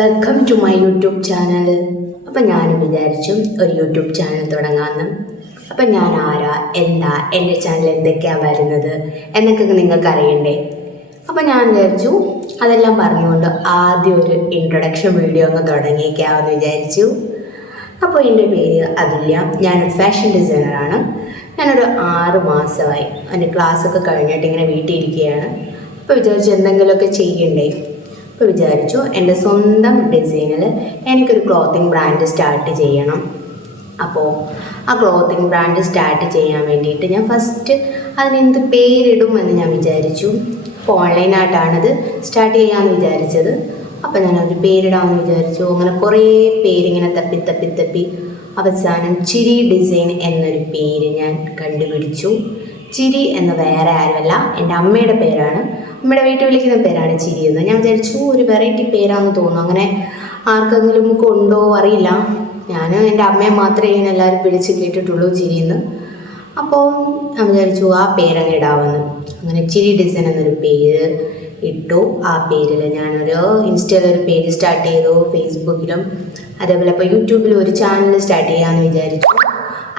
Welcome to my YouTube channel. അപ്പം ഞാനും വിചാരിച്ചു ഒരു യൂട്യൂബ് ചാനൽ തുടങ്ങാമെന്ന്. അപ്പം ഞാൻ ആരാ, എന്താ, എൻ്റെ ചാനൽ എന്തൊക്കെയാണ് വരുന്നത് എന്നൊക്കെ നിങ്ങൾക്ക് അറിയണ്ടേ. അപ്പം ഞാൻ വിചാരിച്ചു അതെല്ലാം പറഞ്ഞുകൊണ്ട് ആദ്യം ഒരു ഇൻട്രൊഡക്ഷൻ വീഡിയോ അങ്ങ് തുടങ്ങിയേക്കാമെന്ന് വിചാരിച്ചു. അപ്പോൾ എൻ്റെ പേര് അതുല്യ, ഞാനൊരു ഫാഷൻ ഡിസൈനറാണ്. ഞാനൊരു 6 മാസമായി എൻ്റെ ക്ലാസ്സൊക്കെ കഴിഞ്ഞിട്ട് ഇങ്ങനെ വീട്ടിൽ ഇരിക്കുകയാണ്. അപ്പോൾ വിചാരിച്ചു എന്തെങ്കിലുമൊക്കെ ചെയ്യണ്ടേ. അപ്പോൾ വിചാരിച്ചു എൻ്റെ സ്വന്തം ഡിസൈനിൽ എനിക്കൊരു ക്ലോത്തിങ് ബ്രാൻഡ് സ്റ്റാർട്ട് ചെയ്യണം. അപ്പോൾ ആ ക്ലോത്തിങ് ബ്രാൻഡ് സ്റ്റാർട്ട് ചെയ്യാൻ വേണ്ടിയിട്ട് ഞാൻ ഫസ്റ്റ് അതിനെന്ത് പേരിടും എന്ന് ഞാൻ വിചാരിച്ചു. അപ്പോൾ ഓൺലൈനായിട്ടാണിത് സ്റ്റാർട്ട് ചെയ്യാമെന്ന് വിചാരിച്ചത്. അപ്പോൾ ഞാനൊരു പേരിടാമെന്ന് വിചാരിച്ചു. അങ്ങനെ കുറേ പേരിങ്ങനെ തപ്പി അവസാനം ചിരി ഡിസൈൻ എന്നൊരു പേര് ഞാൻ കണ്ടുപിടിച്ചു. ചിരി എന്ന് വേറെ ആരുമല്ല, എൻ്റെ അമ്മയുടെ പേരാണ്. അമ്മയുടെ വീട്ടിൽ വിളിക്കുന്ന പേരാണ് ചിരി എന്ന്. ഞാൻ വിചാരിച്ചു ഒരു വെറൈറ്റി പേരാണെന്ന് തോന്നുന്നു. അങ്ങനെ ആർക്കെങ്കിലും കൊണ്ടോ അറിയില്ല, ഞാൻ എൻ്റെ അമ്മയെ മാത്രമേ ഇങ്ങനെ എല്ലാവരും പിടിച്ച് കേട്ടിട്ടുള്ളൂ ചിരിയെന്ന്. അപ്പോൾ ഞാൻ വിചാരിച്ചു ആ പേരങ്ങ് ഇടാമെന്ന്. അങ്ങനെ ചിരി ഡിസൈൻ എന്നൊരു പേര് ഇട്ടു. ആ പേരിൽ ഞാനൊരു ഇൻസ്റ്റയിലൊരു പേജ് സ്റ്റാർട്ട് ചെയ്തു, ഫേസ്ബുക്കിലും അതേപോലെ ഇപ്പോൾ യൂട്യൂബിലും ഒരു ചാനൽ സ്റ്റാർട്ട് ചെയ്യാമെന്ന് വിചാരിച്ചു.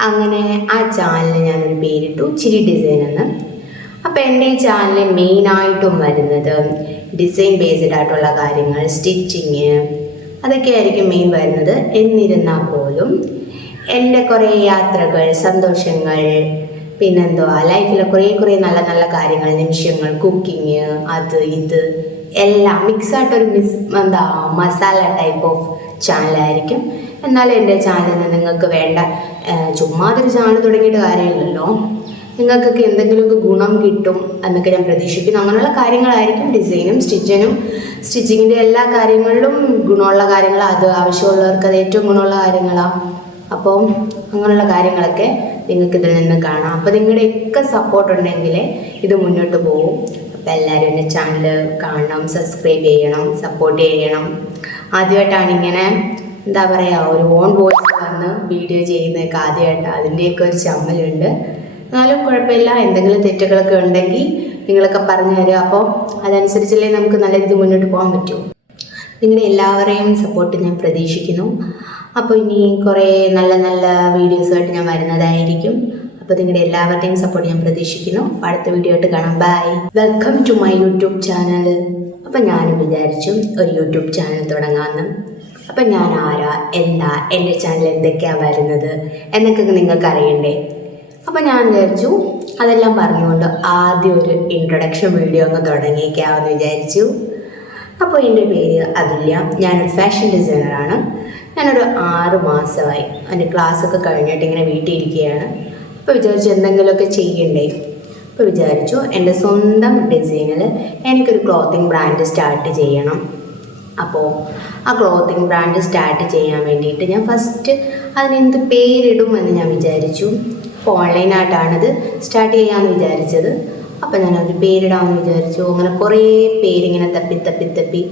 അങ്ങനെ ആ ചാനലിന് ഞാനൊരു പേരിട്ടു, ചിരി ഡിസൈൻ എന്ന്. അപ്പോൾ എൻ്റെ ഈ ചാനൽ മെയിനായിട്ടും വരുന്നത് ഡിസൈൻ ബേസ്ഡ് ആയിട്ടുള്ള കാര്യങ്ങൾ, സ്റ്റിച്ചിങ്, അതൊക്കെ ആയിരിക്കും മെയിൻ വരുന്നത്. എന്നിരുന്നാൽ പോലും എൻ്റെ കുറേ യാത്രകൾ, സന്തോഷങ്ങൾ, പിന്നെന്തുവാ ലൈഫിലെ കുറേ നല്ല നല്ല കാര്യങ്ങൾ, നിമിഷങ്ങൾ, കുക്കിങ്, അത് ഇത് എല്ലാം മിക്സായിട്ടൊരു മസാല ടൈപ്പ് ഓഫ് ചാനലായിരിക്കും. എന്നാലും എൻ്റെ ചാനലിന് നിങ്ങൾക്ക് വേണ്ട ചുമ്മാതൊരു ചാനൽ തുടങ്ങിയിട്ട് കാര്യമില്ലല്ലോ, നിങ്ങൾക്കൊക്കെ എന്തെങ്കിലുമൊക്കെ ഗുണം കിട്ടും എന്നൊക്കെ ഞാൻ പ്രതീക്ഷിക്കുന്നു. അങ്ങനെയുള്ള കാര്യങ്ങളായിരിക്കും ഡിസൈനും സ്റ്റിച്ചിങ്ങിൻ്റെ എല്ലാ കാര്യങ്ങളിലും ഗുണമുള്ള കാര്യങ്ങൾ. അത് ആവശ്യമുള്ളവർക്ക് അത് ഏറ്റവും ഗുണമുള്ള കാര്യങ്ങളാണ്. അപ്പോൾ അങ്ങനെയുള്ള കാര്യങ്ങളൊക്കെ നിങ്ങൾക്ക് ഇതിൽ നിന്ന് കാണാം. അപ്പോൾ നിങ്ങളുടെയൊക്കെ സപ്പോർട്ട് ഉണ്ടെങ്കിൽ ഇത് മുന്നോട്ട് പോകും. അപ്പോൾ എല്ലാവരും എൻ്റെ ചാനൽ കാണണം, സബ്സ്ക്രൈബ് ചെയ്യണം, സപ്പോർട്ട് ചെയ്യണം. ആദ്യമായിട്ടാണ് ഇങ്ങനെ എന്താ പറയുക ഒരു ഓൺ വോയിസ് വന്ന് വീഡിയോ ചെയ്യുന്നതൊക്കെ ആദ്യമായിട്ടാണ്. അതിൻ്റെയൊക്കെ ഒരു ചമ്മലുണ്ട്. എന്നാലും കുഴപ്പമില്ല, എന്തെങ്കിലും തെറ്റുകളൊക്കെ ഉണ്ടെങ്കിൽ നിങ്ങളൊക്കെ പറഞ്ഞു തരിക. അപ്പോൾ അതനുസരിച്ചല്ലേ നമുക്ക് നല്ല രീതിയിൽ മുന്നോട്ട് പോകാൻ പറ്റൂ. നിങ്ങളുടെ എല്ലാവരെയും സപ്പോർട്ട് ഞാൻ പ്രതീക്ഷിക്കുന്നു. അപ്പോൾ ഇനി കുറേ നല്ല വീഡിയോസുമായിട്ട് ഞാൻ വരുന്നതായിരിക്കും. അപ്പോൾ നിങ്ങളുടെ എല്ലാവരുടെയും സപ്പോർട്ട് ഞാൻ പ്രതീക്ഷിക്കുന്നു. അടുത്ത വീഡിയോ ആയിട്ട് കാണാം. Bye. Welcome to my YouTube channel. അപ്പം ഞാനും വിചാരിച്ചു ഒരു യൂട്യൂബ് ചാനൽ തുടങ്ങാമെന്ന്. അപ്പം ഞാൻ ആരാ, എന്താ, എൻ്റെ ചാനൽ എന്തൊക്കെയാണ് വരുന്നത് എന്നൊക്കെ നിങ്ങൾക്ക് അറിയണ്ടേ. അപ്പം ഞാൻ വിചാരിച്ചു അതെല്ലാം പറഞ്ഞുകൊണ്ട് ആദ്യം ഒരു ഇൻട്രൊഡക്ഷൻ വീഡിയോ അങ്ങ് തുടങ്ങിയേക്കാമെന്ന് വിചാരിച്ചു. അപ്പോൾ എൻ്റെ പേര് അതുല്യ, ഞാനൊരു ഫാഷൻ ഡിസൈനറാണ്. ഞാനൊരു 6 മാസമായി എൻ്റെ ക്ലാസ്സൊക്കെ കഴിഞ്ഞിട്ട് ഇങ്ങനെ വീട്ടിൽ ഇരിക്കുകയാണ്. അപ്പോൾ വിചാരിച്ചു എന്തെങ്കിലുമൊക്കെ ചെയ്യണ്ടേ. അപ്പോൾ വിചാരിച്ചു എൻ്റെ സ്വന്തം ഡിസൈനിൽ എനിക്കൊരു ക്ലോത്തിങ് ബ്രാൻഡ് സ്റ്റാർട്ട് ചെയ്യണം. അപ്പോൾ ആ ക്ലോത്തിങ് ബ്രാൻഡ് സ്റ്റാർട്ട് ചെയ്യാൻ വേണ്ടിയിട്ട് ഞാൻ ഫസ്റ്റ് അതിനെന്ത് പേരിടും എന്ന് ഞാൻ വിചാരിച്ചു. അപ്പോൾ ഓൺലൈനായിട്ടാണിത് സ്റ്റാർട്ട് ചെയ്യാമെന്ന് വിചാരിച്ചത്. അപ്പോൾ ഞാനൊരു പേരിടാമെന്ന് വിചാരിച്ചു. അങ്ങനെ കുറേ പേരിങ്ങനെ തപ്പി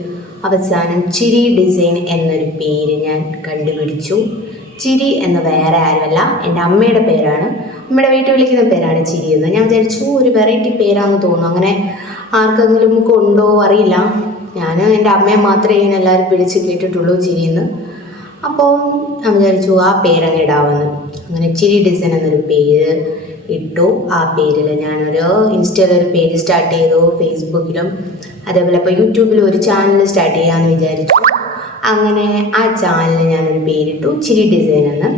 അവസാനം ചിരി ഡിസൈൻ എന്നൊരു പേര് ഞാൻ കണ്ടുപിടിച്ചു. ചിരി എന്ന് വേറെ ആരുമല്ല, എൻ്റെ അമ്മയുടെ പേരാണ്. അമ്മയുടെ വീട്ടിൽ വിളിക്കുന്ന പേരാണ് ചിരി എന്ന്. ഞാൻ വിചാരിച്ചു ഒരു വെറൈറ്റി പേരാണെന്ന് തോന്നുന്നു. അങ്ങനെ ആർക്കെങ്കിലും കൊണ്ടോ അറിയില്ല, ഞാൻ എൻ്റെ അമ്മയെ മാത്രമേ ഇങ്ങനെ എല്ലാവരും പിടിച്ച് കേട്ടിട്ടുള്ളൂ ചിരിയെന്ന്. അപ്പോൾ ഞാൻ വിചാരിച്ചു ആ പേരങ്ങ് ഇടാമെന്ന്. അങ്ങനെ ചിരി ഡിസൈൻ എന്നൊരു പേര് ഇട്ടു. ആ പേരിൽ ഞാനൊരു ഇൻസ്റ്റയിലൊരു പേജ് സ്റ്റാർട്ട് ചെയ്തു, ഫേസ്ബുക്കിലും അതേപോലെ ഇപ്പോൾ യൂട്യൂബിലും ഒരു ചാനൽ സ്റ്റാർട്ട് ചെയ്യാമെന്ന് വിചാരിച്ചു. അങ്ങനെ ആ ചാനലിന് ഞാനൊരു പേരിട്ടു, ചിരി ഡിസൈൻ എന്ന്.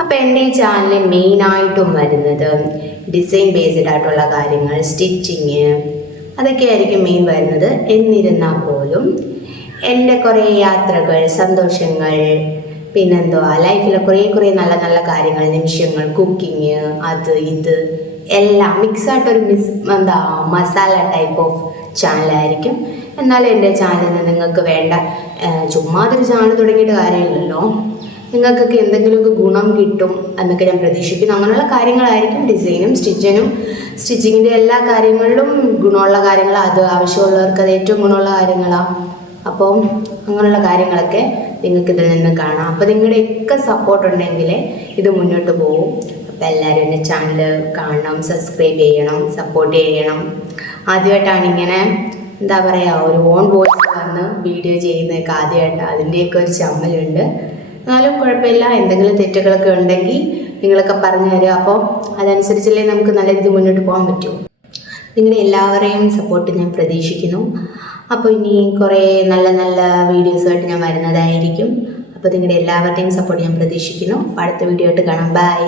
അപ്പോൾ എൻ്റെ ഈ ചാനൽ മെയിനായിട്ടും വരുന്നത് ഡിസൈൻ ബേസ്ഡ് ആയിട്ടുള്ള കാര്യങ്ങൾ, സ്റ്റിച്ചിങ്, അതൊക്കെ ആയിരിക്കും മെയിൻ വരുന്നത്. എന്നിരുന്നാൽ പോലും എൻ്റെ കുറേ യാത്രകൾ, സന്തോഷങ്ങൾ, പിന്നെന്തുവാ ലൈഫിലെ കുറേ നല്ല നല്ല കാര്യങ്ങൾ, നിമിഷങ്ങൾ, കുക്കിങ്, അത് ഇത് എല്ലാം മിക്സായിട്ടൊരു മസാല ടൈപ്പ് ഓഫ് ചാനലായിരിക്കും. എന്നാലും എൻ്റെ ചാനലിന് നിങ്ങൾക്ക് വേണ്ട ചുമ്മാതൊരു ചാനൽ തുടങ്ങിയിട്ട് കാര്യമില്ലല്ലോ, നിങ്ങൾക്കൊക്കെ എന്തെങ്കിലുമൊക്കെ ഗുണം കിട്ടും എന്നൊക്കെ ഞാൻ പ്രതീക്ഷിക്കുന്നു. അങ്ങനെയുള്ള കാര്യങ്ങളായിരിക്കും ഡിസൈനും സ്റ്റിച്ചിങ്ങിൻ്റെ എല്ലാ കാര്യങ്ങളിലും ഗുണമുള്ള കാര്യങ്ങൾ. അത് ആവശ്യമുള്ളവർക്ക് അത് ഏറ്റവും ഗുണമുള്ള കാര്യങ്ങളാണ്. അപ്പോൾ അങ്ങനെയുള്ള കാര്യങ്ങളൊക്കെ നിങ്ങൾക്ക് ഇതിൽ നിന്ന് കാണാം. അപ്പോൾ നിങ്ങളുടെയൊക്കെ സപ്പോർട്ട് ഉണ്ടെങ്കിൽ ഇത് മുന്നോട്ട് പോകും. അപ്പോൾ എല്ലാവരും എൻ്റെ ചാനൽ കാണണം, സബ്സ്ക്രൈബ് ചെയ്യണം, സപ്പോർട്ട് ചെയ്യണം. ആദ്യമായിട്ടാണ് ഇങ്ങനെ എന്താ പറയുക, ഒരു ഓൺ വോയിസ് വന്ന് വീഡിയോ ചെയ്യുന്നതൊക്കെ ആദ്യമായിട്ട് അതിൻ്റെയൊക്കെ ഒരു ചമ്മലുണ്ട്. എന്നാലും കുഴപ്പമില്ല, എന്തെങ്കിലും തെറ്റുകളൊക്കെ ഉണ്ടെങ്കിൽ നിങ്ങളൊക്കെ പറഞ്ഞു തരിക. അപ്പോൾ അതനുസരിച്ചല്ലേ നമുക്ക് നല്ല രീതിയിൽ മുന്നോട്ട് പോകാൻ പറ്റുമോ. നിങ്ങളുടെ എല്ലാവരെയും സപ്പോർട്ട് ഞാൻ പ്രതീക്ഷിക്കുന്നു. അപ്പോൾ ഇനി കുറേ നല്ല നല്ല വീഡിയോസുമായിട്ട് ഞാൻ വരുന്നതായിരിക്കും. അപ്പോൾ നിങ്ങളുടെ എല്ലാവരുടെയും സപ്പോർട്ട് ഞാൻ പ്രതീക്ഷിക്കുന്നു. അടുത്ത വീഡിയോ ആയിട്ട് കാണാം. ബൈ.